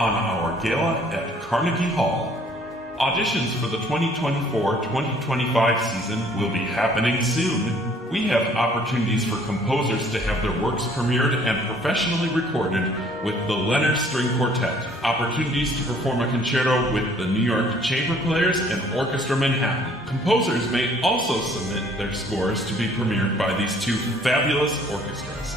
on our gala at Carnegie Hall. Auditions for the 2024-2025 season will be happening soon. We have opportunities for composers to have their works premiered and professionally recorded with the Leonard String Quartet, opportunities to perform a concerto with the New York Chamber Players and Orchestra Manhattan. Composers may also submit their scores to be premiered by these two fabulous orchestras.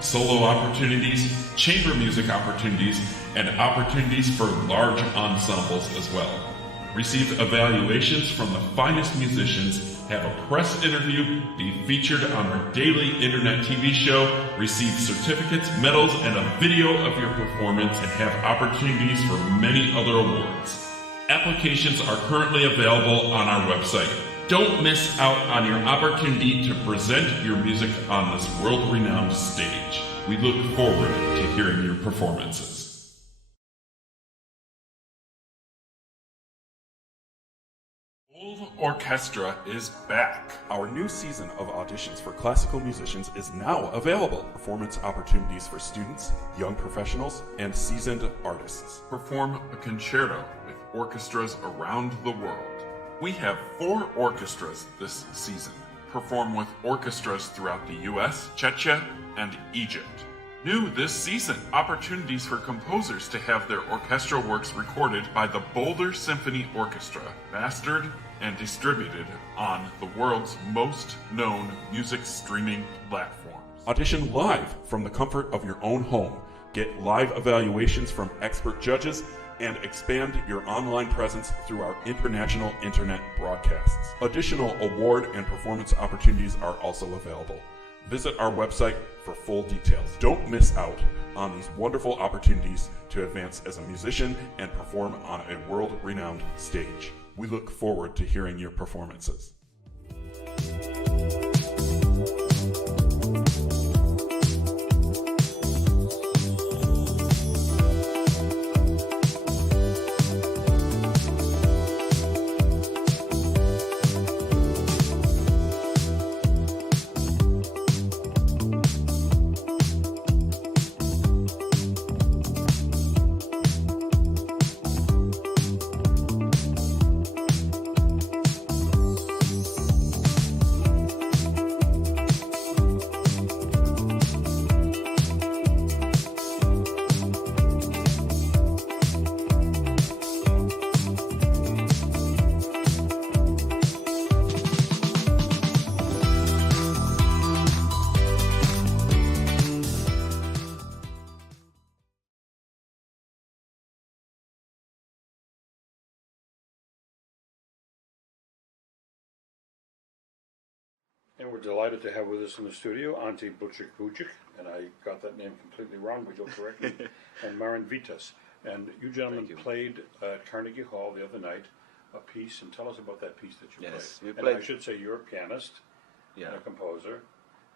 Solo opportunities, chamber music opportunities, and opportunities for large ensembles as well. Receive evaluations from the finest musicians, have a press interview, be featured on our daily internet TV show, receive certificates, medals, and a video of your performance, and have opportunities for many other awards. Applications are currently available on our website. Don't miss out on your opportunity to present your music on this world-renowned stage. We look forward to hearing your performances. Old Orchestra is back. Our new season of auditions for classical musicians is now available. Performance opportunities for students, young professionals, and seasoned artists. Perform a concerto with orchestras around the world. We have 4 orchestras this season. Perform with orchestras throughout the US, Czechia, and Egypt. New this season, opportunities for composers to have their orchestral works recorded by the Boulder Symphony Orchestra, mastered and distributed on the world's most known music streaming platforms. Audition live from the comfort of your own home. Get live evaluations from expert judges and expand your online presence through our international internet broadcasts. Additional award and performance opportunities are also available. Visit our website for full details. Don't miss out on these wonderful opportunities to advance as a musician and perform on a world-renowned stage. We look forward to hearing your performances. And we're delighted to have with us in the studio Ante Božić-Kudrić, and I got that name completely wrong, but you'll correct me, and Marin Vitas. And you gentlemen played at Carnegie Hall the other night a piece, and tell us about that piece that you played. And I should say you're a pianist, and a composer,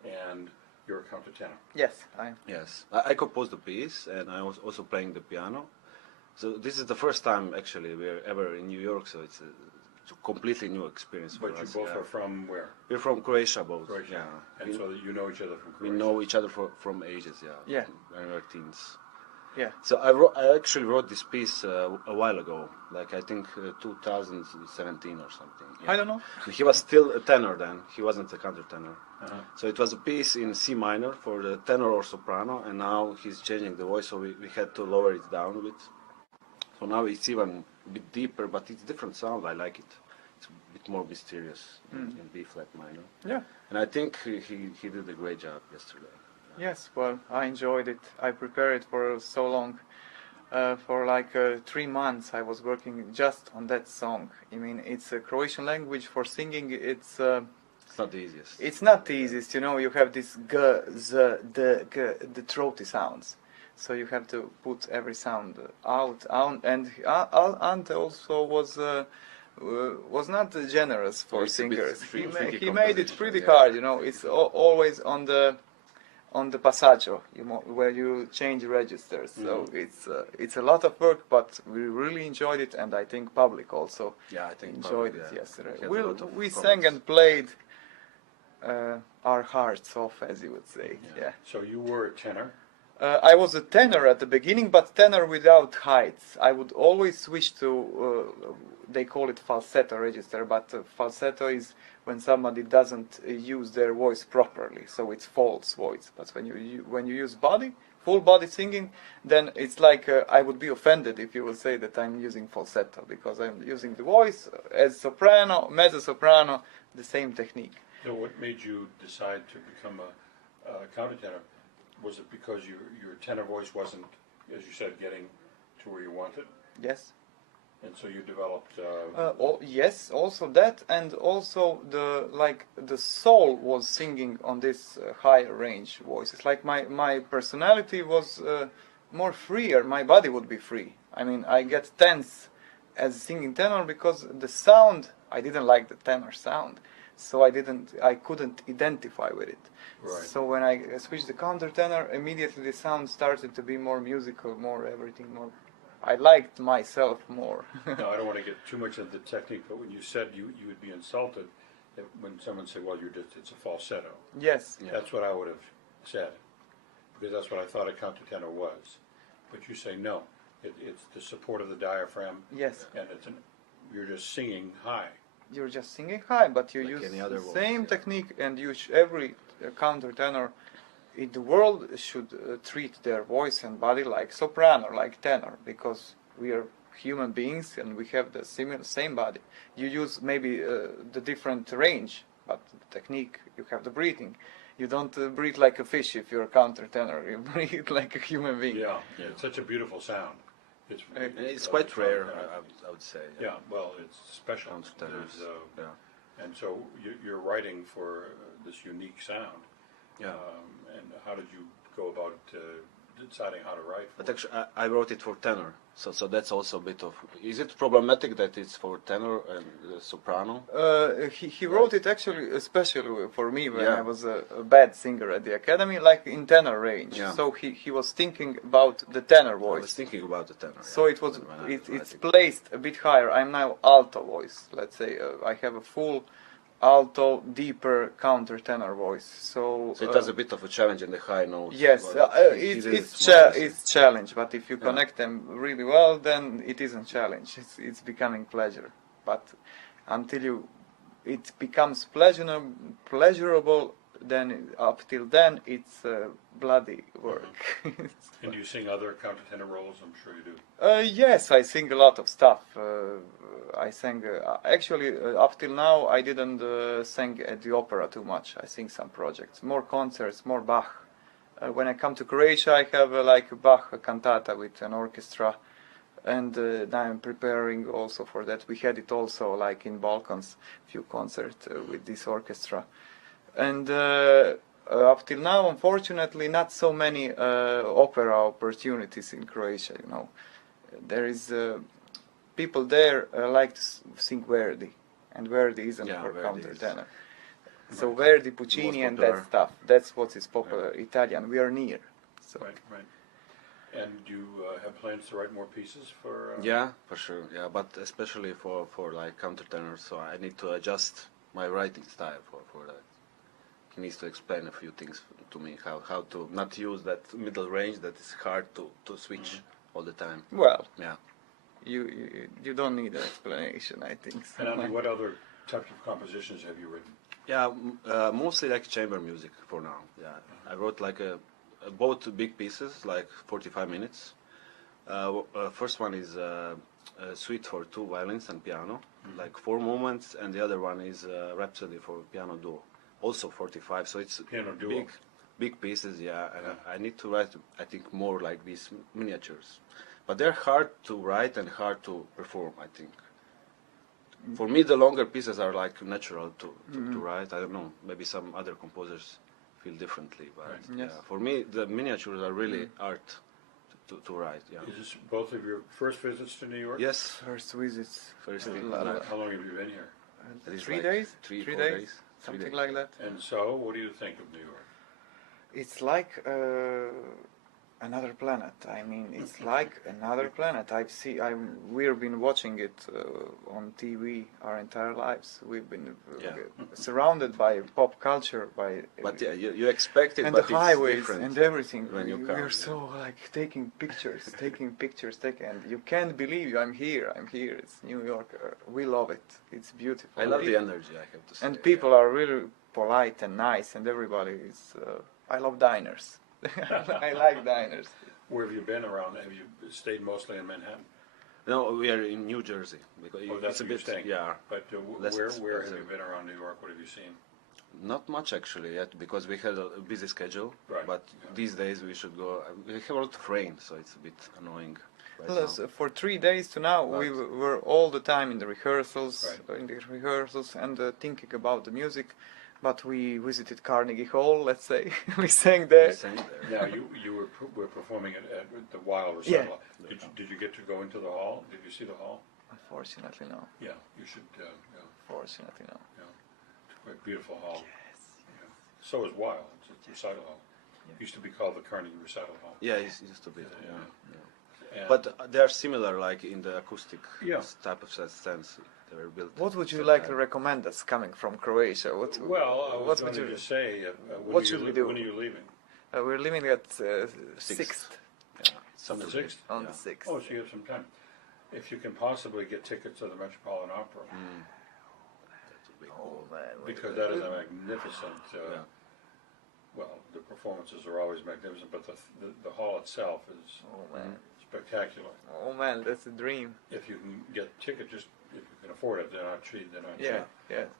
and you're a countertenor. Yes, I am. Yes, I composed the piece, and I was also playing the piano. So this is the first time, actually, we're ever in New York, so it's a completely new experience for us. But you both are from where? We're from Croatia, both. Croatia. Yeah. And so you know each other from Croatia? We know each other from ages, Yeah. When we were teens. Yeah. So I actually wrote this piece a while ago, like I think 2017 or something. Yeah. I don't know. He was still a tenor then. He wasn't a countertenor. Uh-huh. So it was a piece in C minor for the tenor or soprano, and now he's changing the voice, so we had to lower it down a bit. So now it's even a bit deeper, but it's different sound. I like it. It's a bit more mysterious in B flat minor. Yeah. And I think he did a great job yesterday. Yes, well, I enjoyed it. I prepared it for so long. For like 3 months I was working just on that song. I mean, it's a Croatian language. For singing, it's not the easiest. It's not the easiest, you know. You have this g, z, d, g, the throaty sounds. So you have to put every sound out. And Ante also was not generous for singers. He made it pretty hard, you know. It's always on the passaggio, where you change registers. So it's a lot of work, but we really enjoyed it, and I think public also enjoyed it yesterday. We sang and played our hearts off, as you would say. Yeah. So you were a tenor. I was a tenor at the beginning, but tenor without heights. I would always switch to, they call it falsetto register, but falsetto is when somebody doesn't use their voice properly, so it's false voice. But when you use body, full body singing, then it's like I would be offended if you would say that I'm using falsetto, because I'm using the voice as soprano, mezzo soprano, the same technique. So what made you decide to become a countertenor? Was it because your tenor voice wasn't, as you said, getting to where you wanted? Yes. And so you developed... yes, also that, and also the soul was singing on this higher range voices. Like my personality was more freer, my body would be free. I mean, I get tense as singing tenor because the sound, I didn't like the tenor sound, so I couldn't identify with it. Right. So when I switched the countertenor, immediately the sound started to be more musical, more everything, more. I liked myself more. No, I don't want to get too much into the technique, but when you said you would be insulted when someone said, well, it's a falsetto. Yes. Yeah. That's what I would have said, because that's what I thought a countertenor was. But you say no, it's the support of the diaphragm. Yes. And you're just singing high. You're just singing high, but you Like use any other the voice, same yeah. technique, and every countertenor in the world should treat their voice and body like soprano, like tenor, because we are human beings and we have the same body. You use maybe the different range, but the technique, you have the breathing. You don't breathe like a fish if you're a countertenor. You breathe like a human being. Yeah, it's such a beautiful sound. It's quite rare, I would say. Yeah, well, it's special. Countertenors, There's, yeah. And so you're writing for this unique sound. Yeah. And how did you go about deciding how to write for But it? actually, I wrote it for tenor, so that's also a bit of. Is it problematic that it's for tenor and soprano? He wrote it actually, especially for me when Yeah. I was a bad singer at the academy, like in tenor range. Yeah. So he was thinking about the tenor I was voice. thinking about the tenor. So yeah, it was when I it's think. placed a bit higher. I'm now alto voice. Let's say I have a full alto, deeper countertenor voice. So So it has a bit of a challenge in the high notes. yes, but he did it it's marvelously. challenge. But if you Yeah. connect them really well, then it isn't challenge. It's becoming pleasure. But until it becomes pleasurable, then up till then it's bloody work. And you sing other countertenor roles? I'm sure you do. Yes, I sing a lot of stuff. I sang actually up till now I didn't sing at the opera too much. I sing some projects, more concerts, more Bach. When I come to Croatia, I have like a Bach cantata with an orchestra, and now I'm preparing also for that. We had it also like in Balkans, few concerts with this orchestra, and up till now, unfortunately, not so many opera opportunities in Croatia. You know, there is people there like to sing Verdi, and Verdi isn't Yeah, for Verdi is- countertenor. So Verdi, Puccini, and that popular. stuff. That's what is popular Italian. We are near. So. Right. And you have plans to write more pieces for... Yeah, for sure. Yeah, but especially for like countertenor, so I need to adjust my writing style for that. He needs to explain a few things to me, how to not use that middle range that is hard to switch all the time. Well, Yeah. you don't need an explanation, I think. So. And Ante, what other types of compositions have you written? Yeah, mostly like chamber music for now. Yeah, I wrote like both big pieces, like 45 minutes. First one is a suite for two violins and piano, like 4 movements, and the other one is Rhapsody for piano duo, also 45. So it's Piano duo. big pieces. Yeah, and I need to write, I think, more like these miniatures, but they're hard to write and hard to perform, I think. For me, the longer pieces are like natural to write. I don't know. Maybe some other composers feel differently, but Right. Yes. yeah, for me, the miniatures are really art to write. Yeah. Is this both of your first visits to New York? Yes. First visits, First How thing. long have you been here? That is 3 like days, 3, 3 4 days, days. 3 something days. like that. And so, what do you think of New York? It's like another planet. I mean, it's like another planet. We've been watching it on TV our entire lives. We've been surrounded by pop culture, by But yeah, you expect it, and but the it's highways different and everything. when you We're come. so like taking pictures, and you can't believe I'm here. It's New York. We love it. It's beautiful. I love the energy, I have to say. And people are really polite and nice, and everybody is. I love diners. I like diners. Where have you been around? Have you stayed mostly in Manhattan? No, we are in New Jersey because Oh, that's it's a where you're bit staying. yeah. But Less where have expensive. you been around New York? What have you seen? Not much actually yet because we had a busy schedule. Right, But yeah. these days we should go. We have a lot of rain, so it's a bit annoying. Right Plus, now. for 3 days to now, we Right. were all the time in the rehearsals, Right. and thinking about the music. But we visited Carnegie Hall. Let's say we sang there. We sang there. Now you were performing at the Weill Recital Hall. Yeah. Did you get to go into the hall? Did you see the hall? Unfortunately, no. Yeah, you should. Fortunately, no. It's quite a beautiful hall. Yeah. So is Weill. It's a recital hall. Used to be called the Carnegie Recital Hall. Yeah, it used to be. Yeah. Yeah. And But they are similar, like in the acoustic Yeah. type of sense. They were built. What would you sometime. like to recommend us coming from Croatia? well, I what was would going to you? just say, what should we do? When are you leaving? We're leaving at Sixth. 6th. Yeah. On Summer the break. 6th? On Yeah. the 6th. Oh, so you have some time. If you can possibly get tickets to the Metropolitan Opera, That would be Oh cool. man. because that is a magnificent. Yeah. Well, the performances are always magnificent, but the hall itself is Oh man. spectacular. Oh man, that's a dream. If you can get tickets, just if you can afford it, they're not cheap. They're not Yeah, cheap.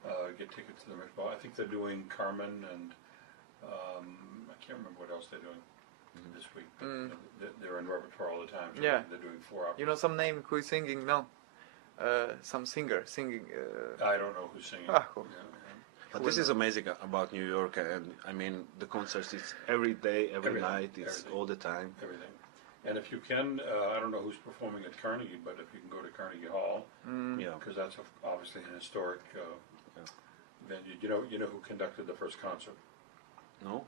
yeah. Get tickets to the Metropolitan. I think they're doing Carmen and I can't remember what else they're doing this week. But they're in repertoire all the time. So Yeah. they're doing 4 operas. You know some name who is singing? No. Some singer singing. I don't know who's singing. Ah, who? Yeah. But this is amazing about New York, and I mean the concerts. It's every day, every Everything, night. It's everything. all the time. Everything. And if you can, I don't know who's performing at Carnegie, but if you can go to Carnegie Hall, Yeah. because that's obviously an historic venue. You know who conducted the first concert No.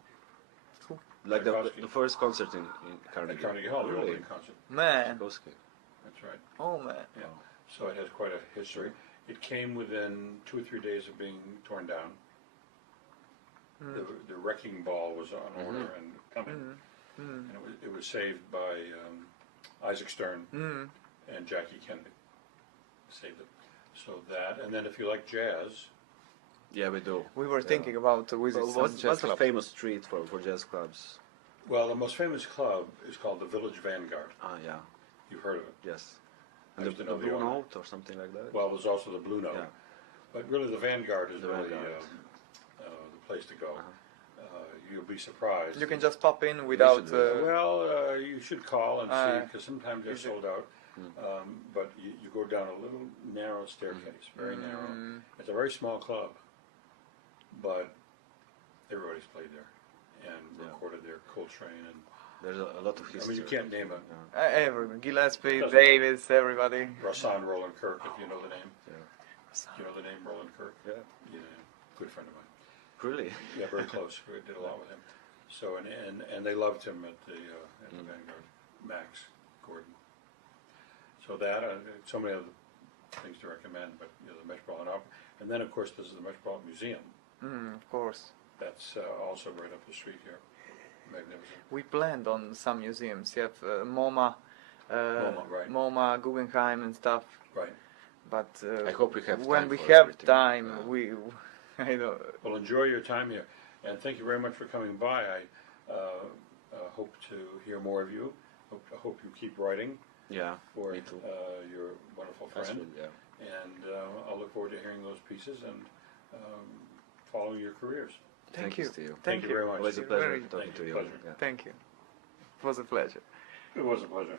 Who? Like Tchaikovsky. the first concert in at Carnegie. Carnegie Hall, the Really? opening concert. Man. Tchaikovsky. That's right. Oh man. Yeah. So it has quite a history. It came within 2 or 3 days of being torn down. The wrecking ball was on order and coming, and it was saved by Isaac Stern and Jackie Kennedy. Saved it. So that, and then if you like jazz, Yeah, we do. We were thinking about to visit Well, some what's jazz the club. famous street for jazz clubs? well, the most famous club is called the Village Vanguard. Ah, yeah. You've heard of it. Yes. I And the used to know the Blue owner. Note or something like that. Well, there's also the Blue Note, Yeah. but really the Vanguard is The really Vanguard. the place to go. You'll be surprised. You can just pop in without. should visit. Well, you should call and see, Uh, because sometimes they're is it- sold out. But you go down a little narrow staircase, very narrow. It's a very small club, but everybody's played there and Yeah. recorded there. Coltrane and There's a lot of history. you can't name it. Yeah. Everyone. Gillespie, Doesn't matter. Davis, everybody. Rasan Roland Kirk, if you know the name. Yeah. You know the name Roland Kirk? Yeah. Yeah, good friend of mine. Really? Yeah, very close. We did a lot with him. So and they loved him at the Vanguard. Max Gordon. So that so many other things to recommend, but the Metropolitan Opera, and then of course this is the Metropolitan Museum. Of course. That's also right up the street here. Magnificent. We planned on some museums. You have MoMA, MoMA, right. MoMA, Guggenheim, and stuff. Right. But I hope we have when time we for have everything. time, Yeah. I know. Well, enjoy your time here, and thank you very much for coming by. I hope to hear more of you. I hope you keep writing Yeah. for Me too. your wonderful That's friend. good, yeah. And I'll look forward to hearing those pieces and following your careers. Thank you. Steve. Thank you very much. Always a You're pleasure very- talking to you. Pleasure. Yeah. Thank you. It was a pleasure. It was a pleasure.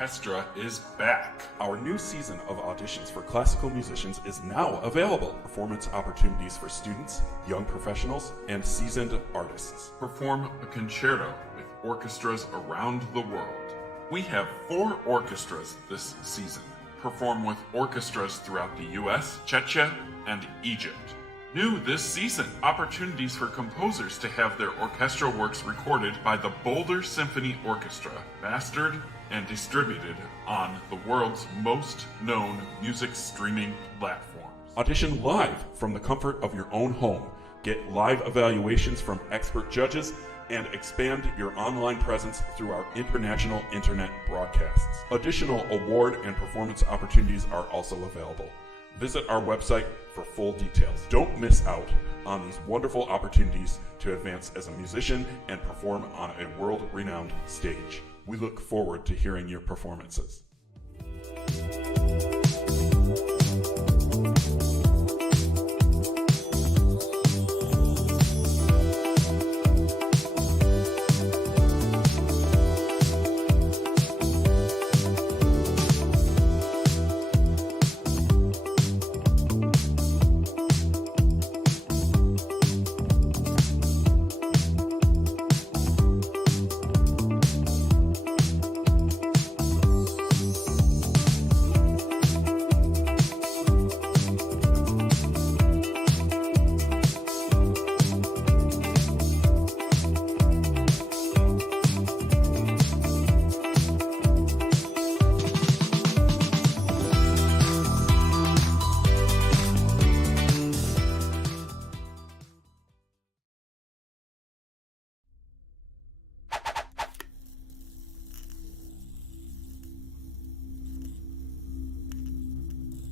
Orchestra is back. Our new season of auditions for classical musicians is now available. Performance opportunities for students, young professionals, and seasoned artists. Perform a concerto with orchestras around the world. We have 4 orchestras this season. Perform with orchestras throughout the US, Czechia, and Egypt. New this season, opportunities for composers to have their orchestral works recorded by the Boulder Symphony Orchestra, mastered and distributed on the world's most known music streaming platforms. Audition live from the comfort of your own home. Get live evaluations from expert judges and expand your online presence through our international internet broadcasts. Additional award and performance opportunities are also available. Visit our website for full details. Don't miss out on these wonderful opportunities to advance as a musician and perform on a world-renowned stage. We look forward to hearing your performances.